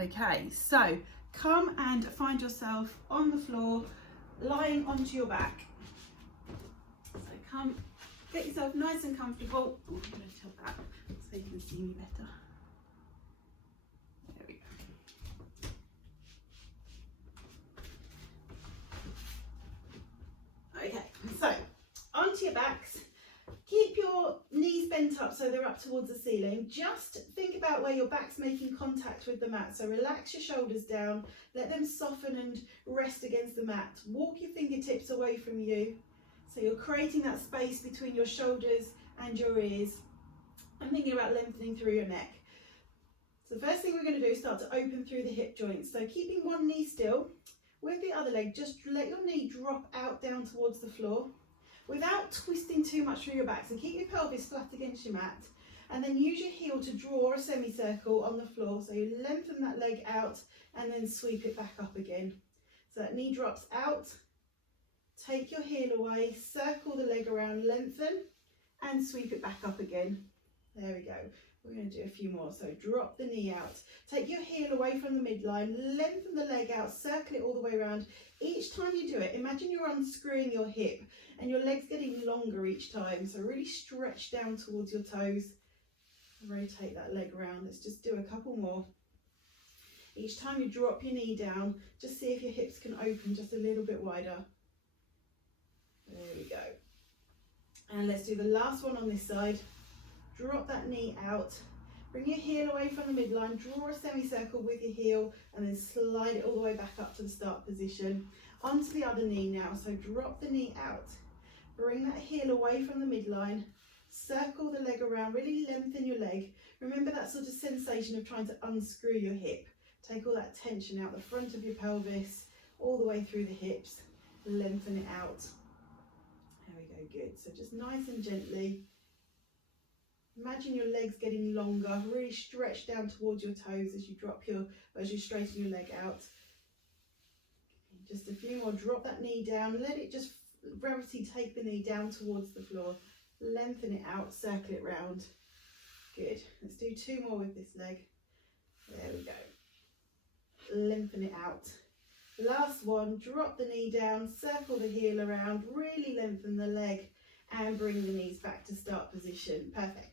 Okay, so come and find yourself on the floor, lying onto your back. So come, get yourself nice and comfortable. Oh, I'm going to tilt that so you can see me better. There we go. Okay, so onto your backs. Keep your knees bent up so they're up towards the ceiling. Just think about where your back's making contact with the mat. So relax your shoulders down, let them soften and rest against the mat. Walk your fingertips away from you. So you're creating that space between your shoulders and your ears. I'm thinking about lengthening through your neck. So the first thing we're going to do is start to open through the hip joints. So keeping one knee still, with the other leg, just let your knee drop out down towards the floor, without twisting too much through your back. So keep your pelvis flat against your mat, and then use your heel to draw a semicircle on the floor. So you lengthen that leg out and then sweep it back up again. So that knee drops out, take your heel away, circle the leg around, lengthen and sweep it back up again. There we go. We're going to do a few more. So drop the knee out, take your heel away from the midline, lengthen the leg out, circle it all the way around. Each time you do it, imagine you're unscrewing your hip and your leg's getting longer each time. So really stretch down towards your toes. Rotate that leg around. Let's just do a couple more. Each time you drop your knee down, just see if your hips can open just a little bit wider. There we go. And let's do the last one on this side. Drop that knee out, bring your heel away from the midline, draw a semicircle with your heel and then slide it all the way back up to the start position. Onto the other knee now, so drop the knee out, bring that heel away from the midline, circle the leg around, really lengthen your leg. Remember that sort of sensation of trying to unscrew your hip. Take all that tension out the front of your pelvis, all the way through the hips, lengthen it out. There we go, good. So just nice and gently. Imagine your legs getting longer, really stretch down towards your toes as you straighten your leg out. Just a few more, drop that knee down, let it just, gravity take the knee down towards the floor, lengthen it out, circle it round. Good, let's do two more with this leg. There we go. Lengthen it out. Last one, drop the knee down, circle the heel around, really lengthen the leg and bring the knees back to start position. Perfect.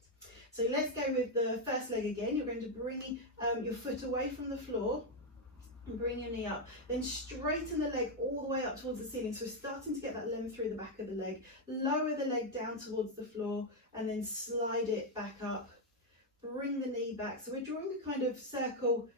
So let's go with the first leg again. You're going to bring your foot away from the floor and bring your knee up. Then straighten the leg all the way up towards the ceiling. So we're starting to get that length through the back of the leg. Lower the leg down towards the floor and then slide it back up. Bring the knee back. So we're drawing a kind of circle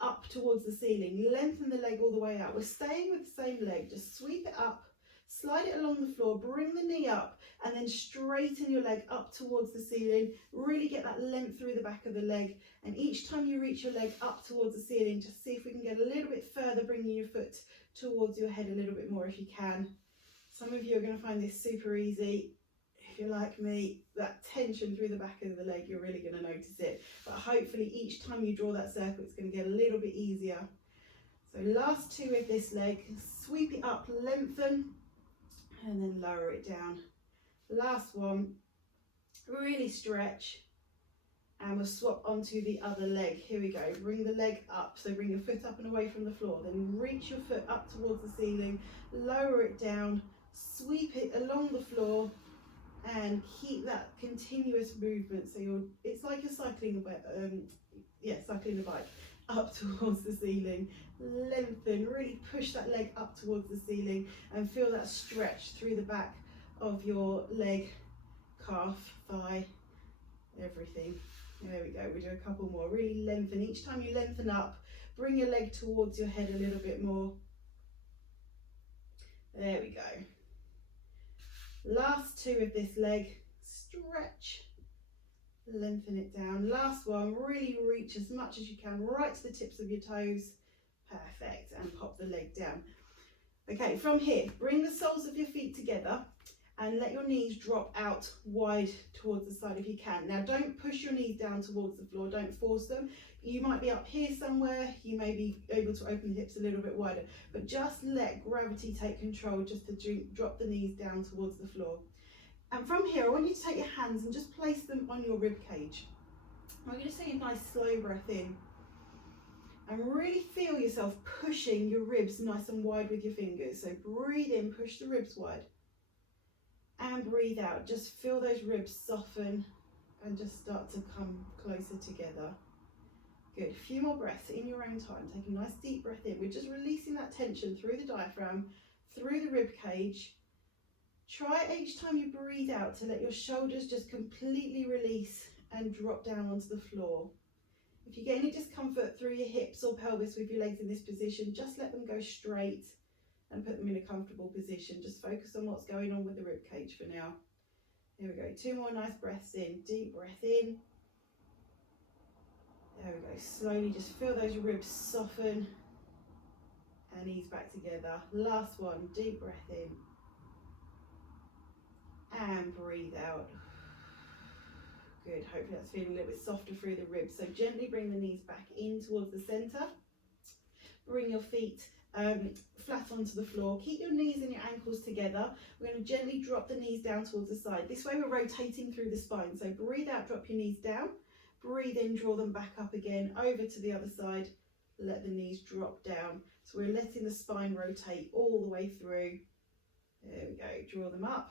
up towards the ceiling. Lengthen the leg all the way out. We're staying with the same leg. Just sweep it up, slide it along the floor, bring the knee up and then straighten your leg up towards the ceiling. Really get that length through the back of the leg, and each time you reach your leg up towards the ceiling, just see if we can get a little bit further, bringing your foot towards your head a little bit more if you can. Some of you are going to find this super easy. If you're like me, that tension through the back of the leg, you're really going to notice it, but hopefully each time you draw that circle it's going to get a little bit easier. So last two with this leg, sweep it up, lengthen and then lower it down. Last one, really stretch, and we'll swap onto the other leg. Here we go. Bring the leg up, so bring your foot up and away from the floor, then reach your foot up towards the ceiling, lower it down, sweep it along the floor and keep that continuous movement. So it's like you're cycling cycling a bike up towards the ceiling. Lengthen, really push that leg up towards the ceiling and feel that stretch through the back of your leg, calf, thigh, everything. There we go. We do a couple more. Really lengthen. Each time you lengthen up, bring your leg towards your head a little bit more. There we go. Last two of this leg, stretch, lengthen it down. Last one, really reach as much as you can right to the tips of your toes. Perfect, and pop the leg down. Okay, from here, bring the soles of your feet together and let your knees drop out wide towards the side if you can. Now don't push your knees down towards the floor, don't force them. You might be up here somewhere, you may be able to open the hips a little bit wider, but just let gravity take control, just to drop the knees down towards the floor. And from here, I want you to take your hands and just place them on your rib cage. I'm going to take a nice slow breath in. And really feel yourself pushing your ribs nice and wide with your fingers. So breathe in, push the ribs wide. And breathe out. Just feel those ribs soften and just start to come closer together. Good. A few more breaths in your own time. Take a nice deep breath in. We're just releasing that tension through the diaphragm, through the rib cage. Try each time you breathe out to let your shoulders just completely release and drop down onto the floor. If you get any discomfort through your hips or pelvis with your legs in this position, just let them go straight and put them in a comfortable position. Just focus on what's going on with the rib cage for now. Here we go. 2 more nice breaths in. Deep breath in. There we go. Slowly just feel those ribs soften and ease back together. Last one. Deep breath in. And breathe out. Good. Hopefully that's feeling a little bit softer through the ribs. So gently bring the knees back in towards the centre. Bring your feet flat onto the floor. Keep your knees and your ankles together. We're going to gently drop the knees down towards the side. This way we're rotating through the spine. So breathe out, drop your knees down. Breathe in, draw them back up again, over to the other side. Let the knees drop down. So we're letting the spine rotate all the way through. There we go. Draw them up.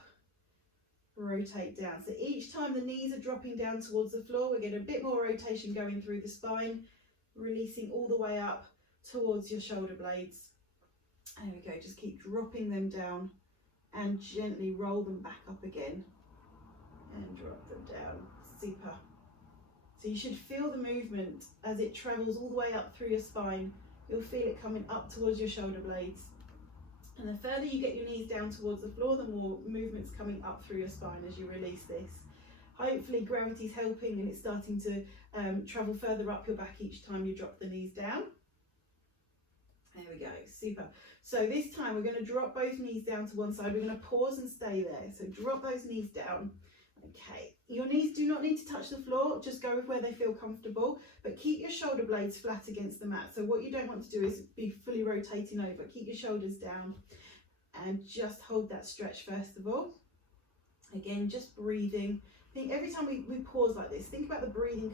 Rotate down. So each time the knees are dropping down towards the floor, we're getting a bit more rotation going through the spine, releasing all the way up towards your shoulder blades. There we go. Just keep dropping them down and gently roll them back up again and drop them down. Super. So you should feel the movement as it travels all the way up through your spine. You'll feel it coming up towards your shoulder blades. And the further you get your knees down towards the floor, the more movement's coming up through your spine as you release this. Hopefully gravity's helping and it's starting to travel further up your back each time you drop the knees down. There we go, super. So this time we're going to drop both knees down to one side. We're going to pause and stay there. So drop those knees down. Okay, your knees do not need to touch the floor, just go with where they feel comfortable, but keep your shoulder blades flat against the mat. So what you don't want to do is be fully rotating over. Keep your shoulders down and just hold that stretch first of all. Again, just breathing. I think every time we pause like this, think about the breathing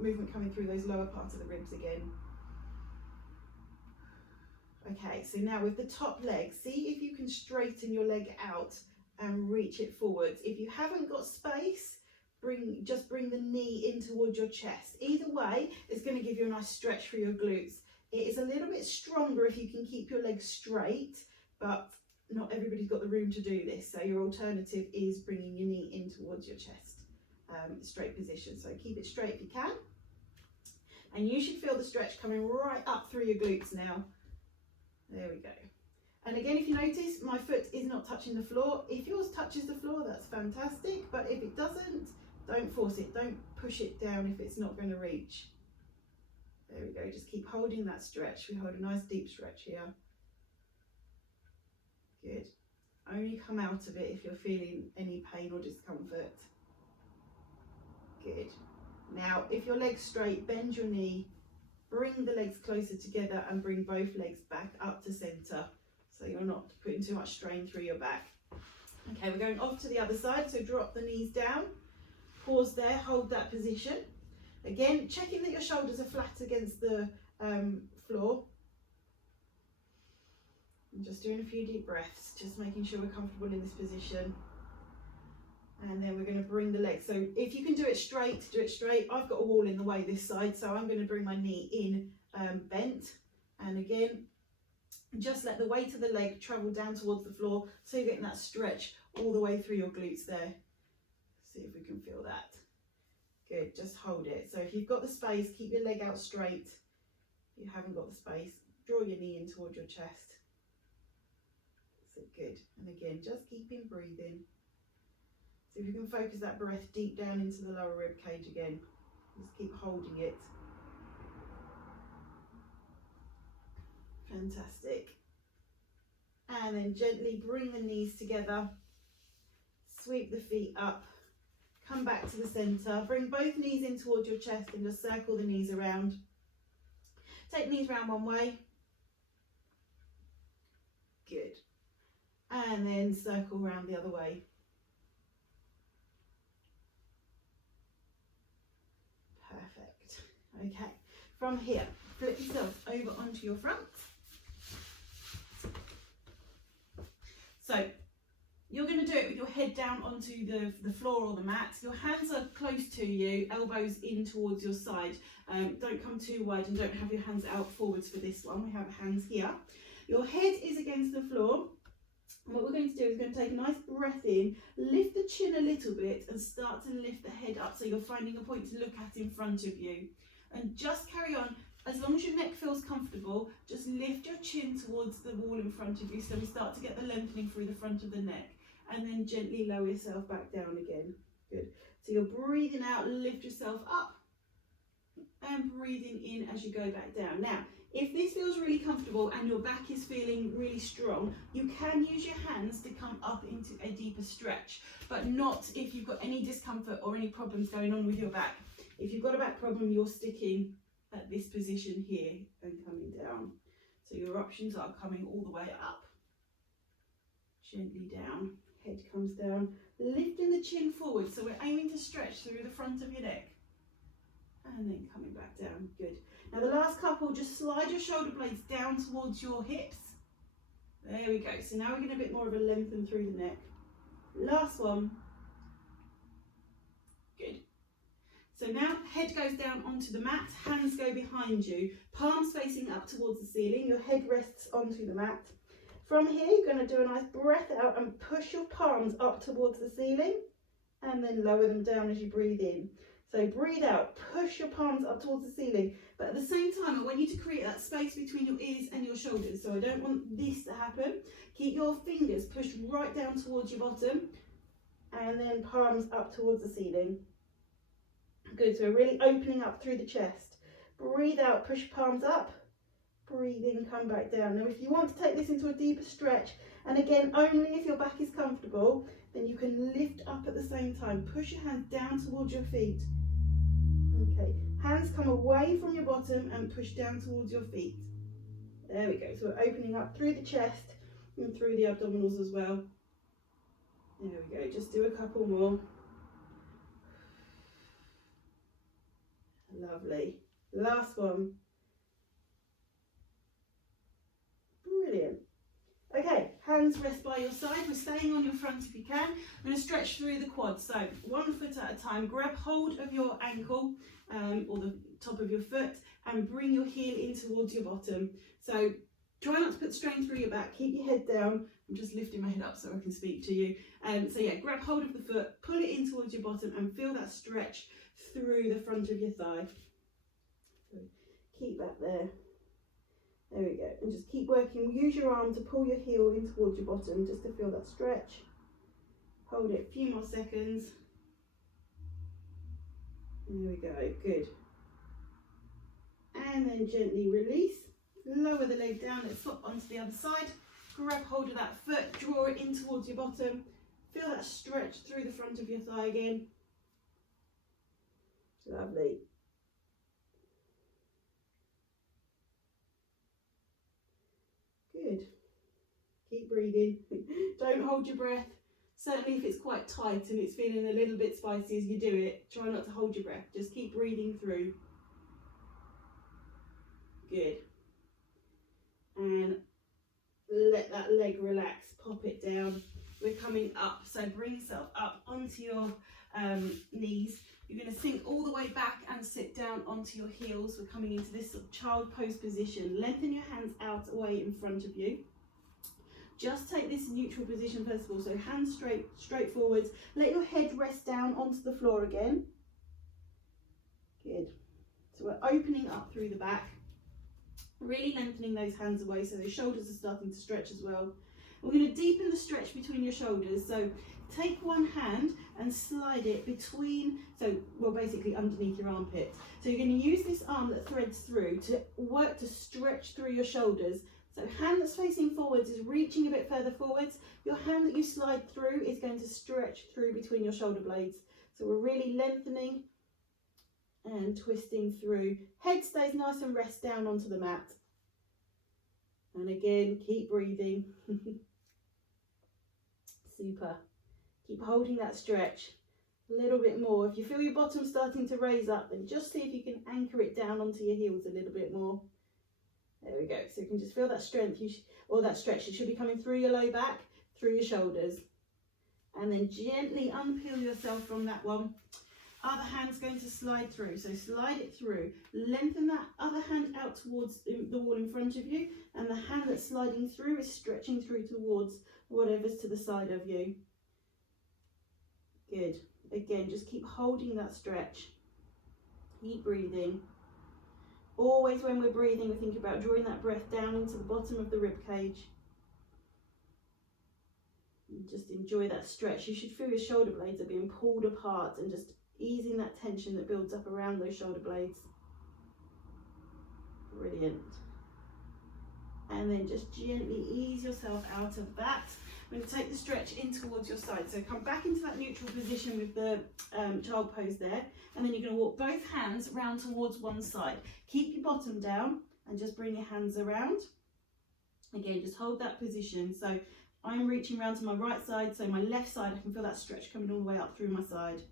movement coming through those lower parts of the ribs again. Okay, so now with the top leg, see if you can straighten your leg out and reach it forwards. If you haven't got space, just bring the knee in towards your chest. Either way, it's going to give you a nice stretch for your glutes. It is a little bit stronger if you can keep your legs straight, but not everybody's got the room to do this. So your alternative is bringing your knee in towards your chest, straight position. So keep it straight if you can. And you should feel the stretch coming right up through your glutes now. There we go. And again, if you notice, my foot is not touching the floor. If yours touches the floor, that's fantastic. But if it doesn't, don't force it. Don't push it down if it's not going to reach. There we go. Just keep holding that stretch. We hold a nice deep stretch here. Good. Only come out of it if you're feeling any pain or discomfort. Good. Now, if your leg's straight, bend your knee. Bring the legs closer together and bring both legs back up to centre. So you're not putting too much strain through your back. Okay, we're going off to the other side, so drop the knees down, pause there, hold that position. Again, checking that your shoulders are flat against the floor. And just doing a few deep breaths, just making sure we're comfortable in this position. And then we're going to bring the legs. So if you can do it straight, do it straight. I've got a wall in the way this side, so I'm going to bring my knee in bent. And again, just let the weight of the leg travel down towards the floor so you're getting that stretch all the way through your glutes there. See if we can feel that. Good, just hold it. So if you've got the space, keep your leg out straight. If you haven't got the space, draw your knee in towards your chest. So good. And again, just keep in breathing. So if you can focus that breath deep down into the lower rib cage again. Just keep holding it. Fantastic. And then gently bring the knees together, sweep the feet up, come back to the centre, bring both knees in towards your chest and just circle the knees around. Take knees round one way. Good. And then circle round the other way. Perfect. Okay, from here, flip yourself over onto your front. So you're going to do it with your head down onto the floor or the mat. Your hands are close to you, elbows in towards your side. Don't come too wide and don't have your hands out forwards for this one. We have hands here. Your head is against the floor. And what we're going to do is we're going to take a nice breath in, lift the chin a little bit and start to lift the head up so you're finding a point to look at in front of you. And just carry on. As long as your neck feels comfortable, just lift your chin towards the wall in front of you so we start to get the lengthening through the front of the neck. And then gently lower yourself back down again. Good. So you're breathing out, lift yourself up and breathing in as you go back down. Now, if this feels really comfortable and your back is feeling really strong, you can use your hands to come up into a deeper stretch, but not if you've got any discomfort or any problems going on with your back. If you've got a back problem, you're sticking at this position here and coming down. So your options are coming all the way up, gently down, head comes down, lifting the chin forward. So we're aiming to stretch through the front of your neck and then coming back down. Good. Now the last couple, just slide your shoulder blades down towards your hips. There we go. So now we're getting a bit more of a lengthen through the neck. Last one. Good. So now head goes down onto the mat, hands go behind you, palms facing up towards the ceiling, your head rests onto the mat. From here, you're going to do a nice breath out and push your palms up towards the ceiling and then lower them down as you breathe in. So breathe out, push your palms up towards the ceiling, but at the same time I want you to create that space between your ears and your shoulders. So I don't want this to happen. Keep your fingers pushed right down towards your bottom and then palms up towards the ceiling. Good, so we're really opening up through the chest. Breathe out, push palms up, breathe in, come back down. Now if you want to take this into a deeper stretch, and again only if your back is comfortable, then you can lift up at the same time. Push your hands down towards your feet. Okay, hands come away from your bottom and push down towards your feet. There we go. So we're opening up through the chest and through the abdominals as well. There we go. Just do a couple more. Lovely. Last one. Brilliant. Okay, hands rest by your side. We're staying on your front if you can. I'm going to stretch through the quads. So 1 foot at a time. Grab hold of your ankle or the top of your foot and bring your heel in towards your bottom. So try not to put strain through your back. Keep your head down. I'm just lifting my head up so I can speak to you. So yeah, grab hold of the foot, pull it in towards your bottom and feel that stretch through the front of your thigh. So keep that there. There we go. And just keep working. Use your arm to pull your heel in towards your bottom just to feel that stretch. Hold it a few more seconds. There we go. Good. And then gently release. Lower the leg down. Let's swap onto the other side. Grab hold of that foot. Draw it in towards your bottom. Feel that stretch through the front of your thigh again. Lovely. Good. Keep breathing. Don't hold your breath. Certainly if it's quite tight and it's feeling a little bit spicy as you do it, try not to hold your breath. Just keep breathing through. Good. And let that leg relax. Pop it down. We're coming up. So bring yourself up onto your knees. You're going to sink all the way back and sit down onto your heels. We're coming into this sort of child pose position. Lengthen your hands out away in front of you. Just take this neutral position first of all. So hands straight forwards. Let your head rest down onto the floor again. Good. So we're opening up through the back. Really lengthening those hands away so the shoulders are starting to stretch as well. We're going to deepen the stretch between your shoulders. So take one hand and slide it between, well basically underneath your armpit. So you're going to use this arm that threads through to work to stretch through your shoulders. So hand that's facing forwards is reaching a bit further forwards. Your hand that you slide through is going to stretch through between your shoulder blades. So we're really lengthening and twisting through. Head stays nice and rest down onto the mat. And again, keep breathing. Super. Keep holding that stretch. A little bit more. If you feel your bottom starting to raise up, then just see if you can anchor it down onto your heels a little bit more. There we go. So you can just feel that strength, or that stretch. It should be coming through your low back, through your shoulders. And then gently unpeel yourself from that one. Other hand's going to slide through. So slide it through. Lengthen that other hand out towards the wall in front of you. And the hand that's sliding through is stretching through towards whatever's to the side of you. Good. Again, just keep holding that stretch. Keep breathing. Always when we're breathing, we think about drawing that breath down into the bottom of the rib cage. And just enjoy that stretch. You should feel your shoulder blades are being pulled apart and just easing that tension that builds up around those shoulder blades. Brilliant. And then just gently ease yourself out of that. I'm going to take the stretch in towards your side. So come back into that neutral position with the child pose there. And then you're going to walk both hands round towards one side. Keep your bottom down and just bring your hands around. Again, just hold that position. So I'm reaching round to my right side. So my left side, I can feel that stretch coming all the way up through my side.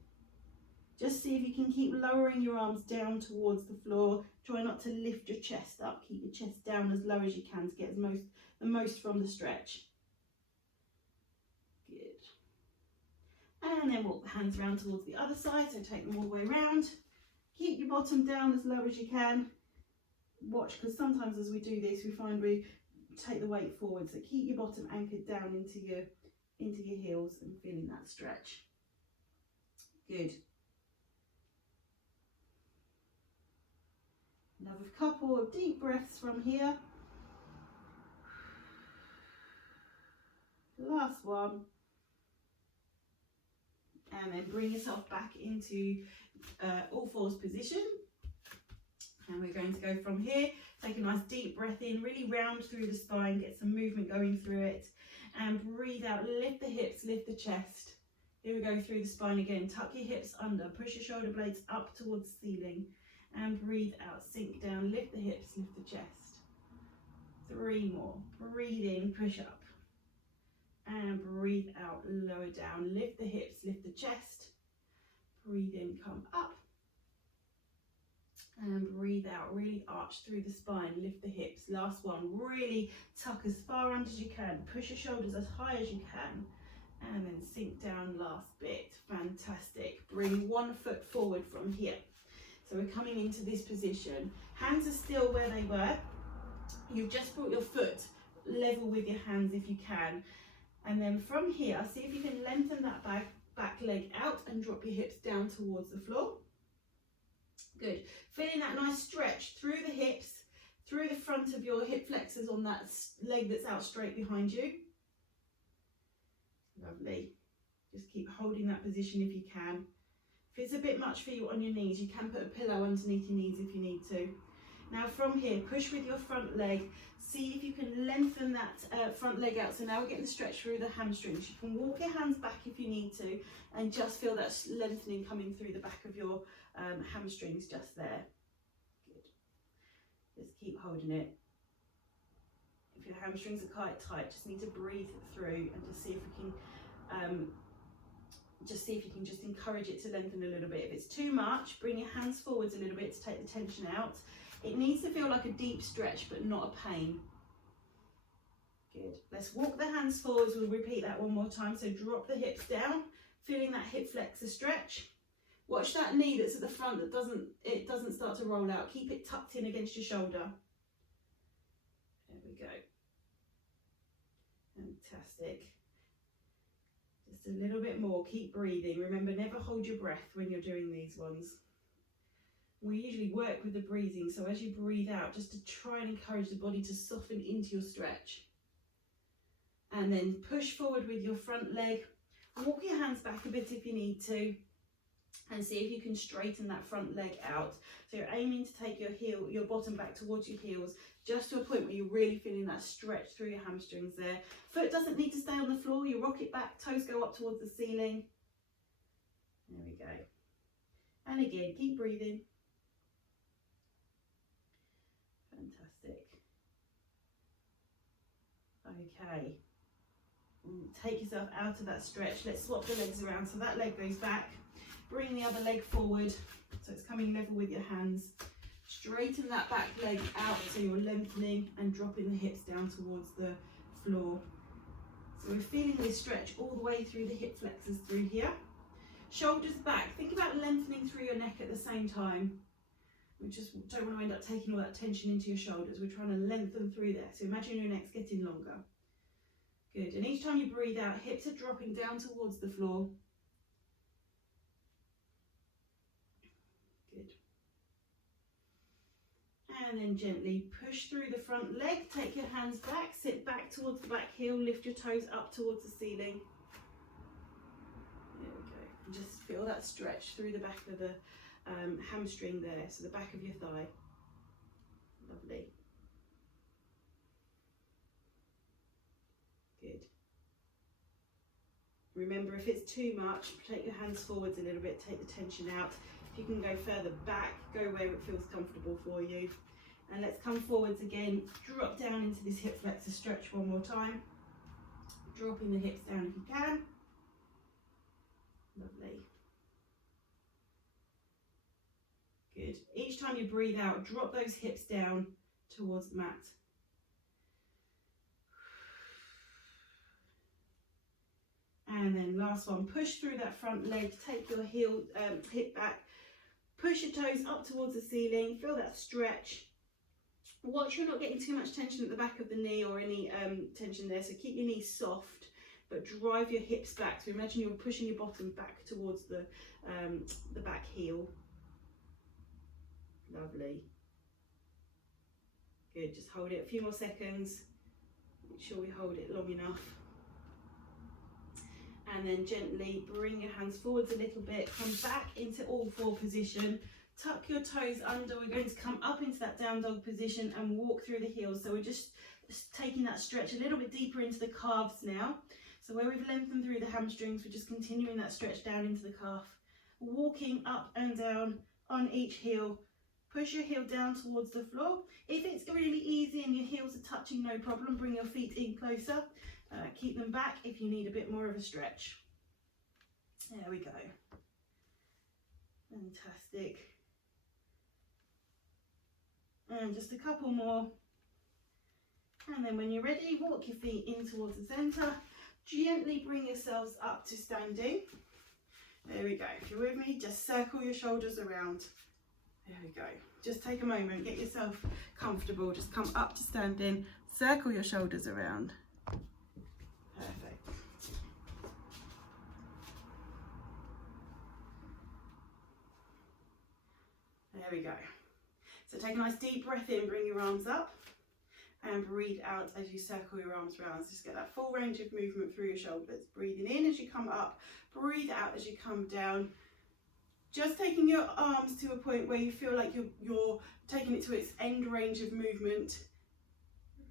Just see if you can keep lowering your arms down towards the floor. Try not to lift your chest up. Keep your chest down as low as you can to get the most from the stretch. Good. And then walk the hands around towards the other side. So take them all the way around. Keep your bottom down as low as you can. Watch, because sometimes as we do this, we find we take the weight forward. So keep your bottom anchored down into your heels and feeling that stretch. Good. Another couple of deep breaths from here. Last one. And then bring yourself back into all fours position. And we're going to go from here. Take a nice deep breath in, really round through the spine, get some movement going through it. And breathe out, lift the hips, lift the chest. Here we go through the spine again. Tuck your hips under, push your shoulder blades up towards the ceiling. And breathe out, sink down, lift the hips, lift the chest. 3 more. Breathe in, push up. And breathe out, lower down, lift the hips, lift the chest. Breathe in, come up. And breathe out, really arch through the spine, lift the hips. Last one, really tuck as far under as you can. Push your shoulders as high as you can. And then sink down, last bit. Fantastic. Bring one foot forward from here. So we're coming into this position. Hands are still where they were. You've just brought your foot level with your hands if you can. And then from here, see if you can lengthen that back leg out and drop your hips down towards the floor. Good. Feeling that nice stretch through the hips, through the front of your hip flexors on that leg that's out straight behind you. Lovely. Just keep holding that position if you can. If it's a bit much for you on your knees, you can put a pillow underneath your knees if you need to. Now from here, push with your front leg. See if you can lengthen that front leg out. So now we're getting the stretch through the hamstrings. You can walk your hands back if you need to and just feel that lengthening coming through the back of your hamstrings just there. Good. Just keep holding it. If your hamstrings are quite tight, just need to breathe through and just see if we can just encourage it to lengthen a little bit. If it's too much, bring your hands forwards a little bit to take the tension out. It needs to feel like a deep stretch, but not a pain. Good. Let's walk the hands forwards. We'll repeat that one more time. So drop the hips down, feeling that hip flexor stretch. Watch that knee that's at the front that doesn't start to roll out. Keep it tucked in against your shoulder. There we go. Fantastic. Just a little bit more. Keep breathing. Remember, never hold your breath when you're doing these ones. We usually work with the breathing, so as you breathe out, just to try and encourage the body to soften into your stretch. And then push forward with your front leg. Walk your hands back a bit if you need to. And see if you can straighten that front leg out. So you're aiming to take your bottom back towards your heels, just to a point where you're really feeling that stretch through your hamstrings there. Foot doesn't need to stay on the floor. You rock it back, toes go up towards the ceiling. There we go. And again, keep breathing. Fantastic. Okay. Take yourself out of that stretch. Let's swap the legs around. So that leg goes back. Bring the other leg forward so it's coming level with your hands. Straighten that back leg out so you're lengthening and dropping the hips down towards the floor. So we're feeling this stretch all the way through the hip flexors through here. Shoulders back. Think about lengthening through your neck at the same time. We just don't want to end up taking all that tension into your shoulders. We're trying to lengthen through there. So imagine your neck's getting longer. Good. And each time you breathe out, hips are dropping down towards the floor. Good. And then gently push through the front leg. Take your hands back. Sit back towards the back heel. Lift your toes up towards the ceiling. There we go. And just feel that stretch through the back of the hamstring there, so the back of your thigh. Lovely. Good. Remember, if it's too much, take your hands forwards a little bit, take the tension out. If you can go further back, go where it feels comfortable for you. And let's come forwards again, drop down into this hip flexor stretch one more time. Dropping the hips down if you can. Lovely. Good. Each time you breathe out, drop those hips down towards the mat. And then last one, push through that front leg, take your hip back, push your toes up towards the ceiling, feel that stretch. Watch you're not getting too much tension at the back of the knee or any tension there, so keep your knees soft, but drive your hips back. So imagine you're pushing your bottom back towards the back heel. Lovely. Good, just hold it a few more seconds. Make sure we hold it long enough. And then gently bring your hands forwards a little bit, come back into all four position, tuck your toes under. We're going to come up into that down dog position and walk through the heels. So we're just taking that stretch a little bit deeper into the calves now. So where we've lengthened through the hamstrings, we're just continuing that stretch down into the calf. Walking up and down on each heel. Push your heel down towards the floor. If it's really easy and your heels are touching, no problem, bring your feet in closer. Keep them back if you need a bit more of a stretch. There we go. Fantastic. And just a couple more. And then when you're ready, walk your feet in towards the centre. Gently bring yourselves up to standing. There we go. If you're with me, just circle your shoulders around. There we go. Just take a moment, get yourself comfortable. Just come up to standing, circle your shoulders around. Perfect. There we go. So take a nice deep breath in, bring your arms up, and breathe out as you circle your arms around. So just get that full range of movement through your shoulders. Breathing in as you come up, breathe out as you come down. Just taking your arms to a point where you feel like you're taking it to its end range of movement.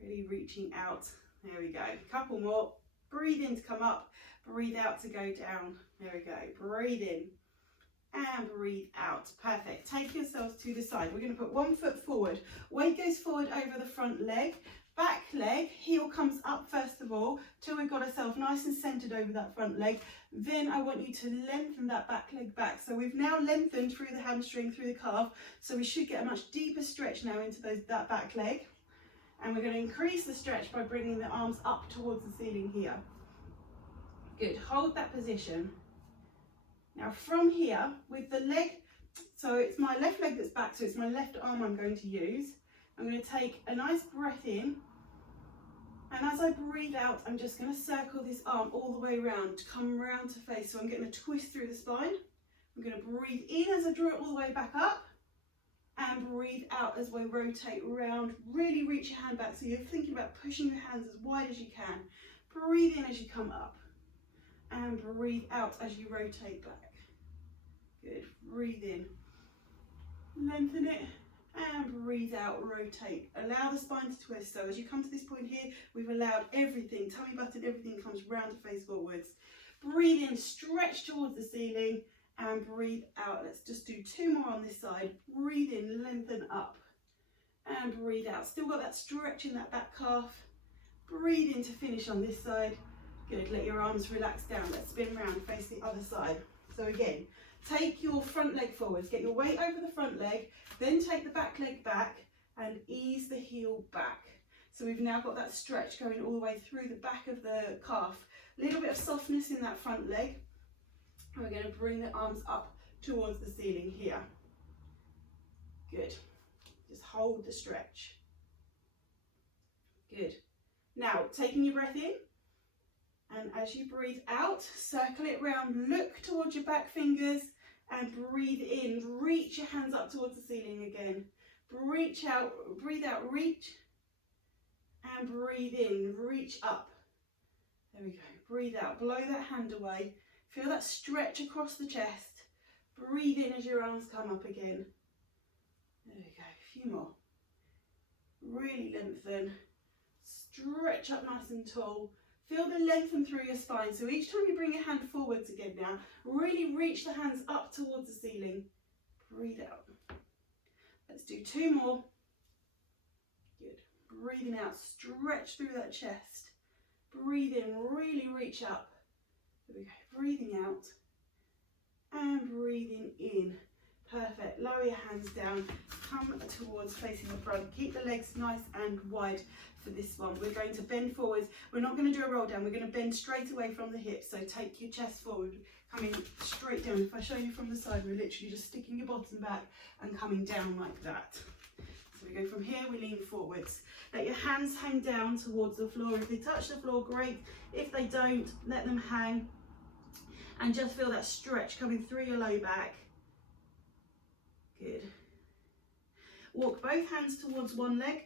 Really reaching out. There we go. A couple more. Breathe in to come up. Breathe out to go down. There we go. Breathe in and breathe out. Perfect. Take yourselves to the side. We're going to put one foot forward. Weight goes forward over the front leg. Back leg, heel comes up first of all, till we've got ourselves nice and centered over that front leg. Then I want you to lengthen that back leg back. So we've now lengthened through the hamstring, through the calf. So we should get a much deeper stretch now into that back leg. And we're going to increase the stretch by bringing the arms up towards the ceiling here. Good, hold that position. Now from here, with the leg, so it's my left leg that's back, so it's my left arm I'm going to use. I'm going to take a nice breath in, and as I breathe out, I'm just going to circle this arm all the way around, come round to face. So I'm getting a twist through the spine. I'm going to breathe in as I draw it all the way back up, and breathe out as we rotate around. Really reach your hand back, so you're thinking about pushing your hands as wide as you can. Breathe in as you come up, and breathe out as you rotate back. Good, breathe in, lengthen it, and breathe out, rotate. Allow the spine to twist. So as you come to this point here, we've allowed everything, tummy button, everything comes round to face forwards. Breathe in, stretch towards the ceiling, and breathe out. Let's just do two more on this side. Breathe in, lengthen up, and breathe out. Still got that stretch in that back calf. Breathe in to finish on this side. Good, let your arms relax down. Let's spin round, face the other side. So again, take your front leg forwards, get your weight over the front leg, then take the back leg back and ease the heel back. So we've now got that stretch going all the way through the back of the calf. A little bit of softness in that front leg. And we're going to bring the arms up towards the ceiling here. Good. Just hold the stretch. Good. Now, taking your breath in, and as you breathe out, circle it round, look towards your back fingers, and breathe in. Reach your hands up towards the ceiling again. Reach out, breathe out, reach, and breathe in, reach up. There we go. Breathe out, blow that hand away. Feel that stretch across the chest. Breathe in as your arms come up again. There we go, a few more. Really lengthen. Stretch up nice and tall. Feel the lengthen through your spine. So each time you bring your hand forwards again now, really reach the hands up towards the ceiling. Breathe out. Let's do 2 more. Good. Breathing out, stretch through that chest. Breathe in, really reach up. There we go. Breathing out and breathing in. Perfect. Lower your hands down. Come towards facing the front. Keep the legs nice and wide for this one. We're going to bend forwards. We're not going to do a roll down. We're going to bend straight away from the hips. So take your chest forward, coming straight down. If I show you from the side, we're literally just sticking your bottom back and coming down like that. So we go from here, we lean forwards. Let your hands hang down towards the floor. If they touch the floor, great. If they don't, let them hang. And just feel that stretch coming through your low back. Good. Walk both hands towards one leg.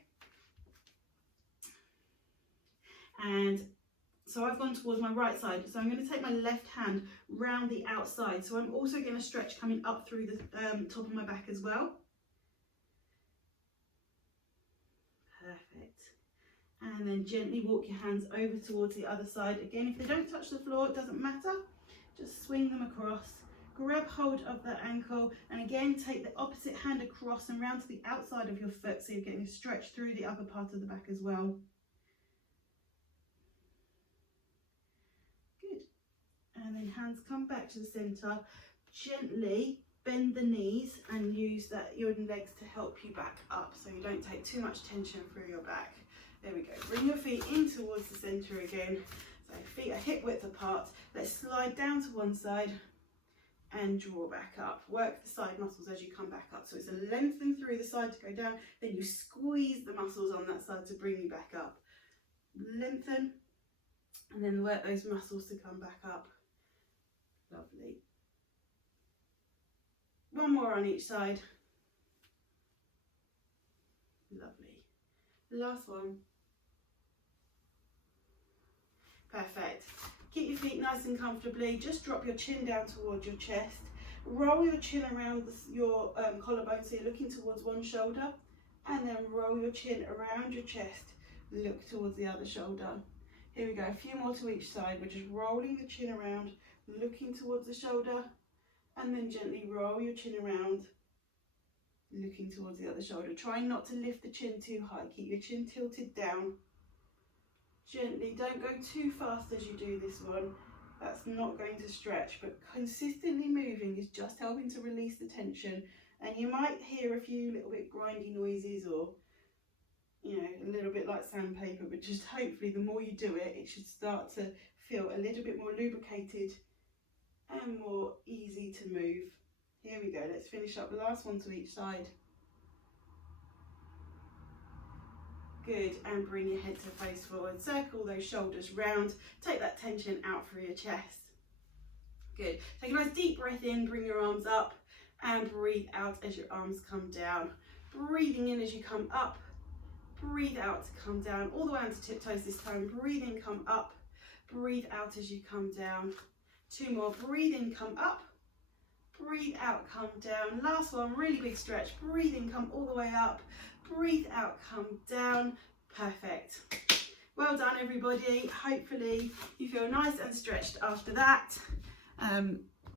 And so I've gone towards my right side. So I'm going to take my left hand round the outside. So I'm also going to stretch coming up through the top of my back as well. Perfect. And then gently walk your hands over towards the other side. Again, if they don't touch the floor, it doesn't matter. Just swing them across. Grab hold of the ankle, and again take the opposite hand across and round to the outside of your foot, so you're getting a stretch through the upper part of the back as well. Good. And then hands come back to the centre. Gently bend the knees and use your legs to help you back up, so you don't take too much tension through your back. There we go. Bring your feet in towards the centre again. So feet are hip width apart. Let's slide down to one side and draw back up. Work the side muscles as you come back up. So it's a lengthen through the side to go down, then you squeeze the muscles on that side to bring you back up. Lengthen, and then work those muscles to come back up. Lovely. One more on each side. Lovely. Last one. Perfect. Keep your feet nice and comfortably. Just drop your chin down towards your chest. Roll your chin around your collarbone, so you're looking towards one shoulder, and then roll your chin around your chest. Look towards the other shoulder. Here we go. A few more to each side. We're just rolling the chin around, looking towards the shoulder, and then gently roll your chin around, looking towards the other shoulder. Try not to lift the chin too high. Keep your chin tilted down. Gently, don't go too fast as you do this one. That's not going to stretch, but consistently moving is just helping to release the tension. And you might hear a few little bit grindy noises, or a little bit like sandpaper, but just hopefully the more you do it, it should start to feel a little bit more lubricated and more easy to move. Here we go. Let's finish up the last one to each side. Good, and bring your head to face forward. Circle those shoulders round. Take that tension out through your chest. Good. Take a nice deep breath in, bring your arms up, and breathe out as your arms come down. Breathing in as you come up. Breathe out to come down. All the way onto tiptoes this time. Breathe in, come up. Breathe out as you come down. 2 more. Breathe in, come up. Breathe out, come down. Last one, really big stretch. Breathe in, come all the way up. Breathe out, come down. Perfect. Well done, everybody. Hopefully you feel nice and stretched after that.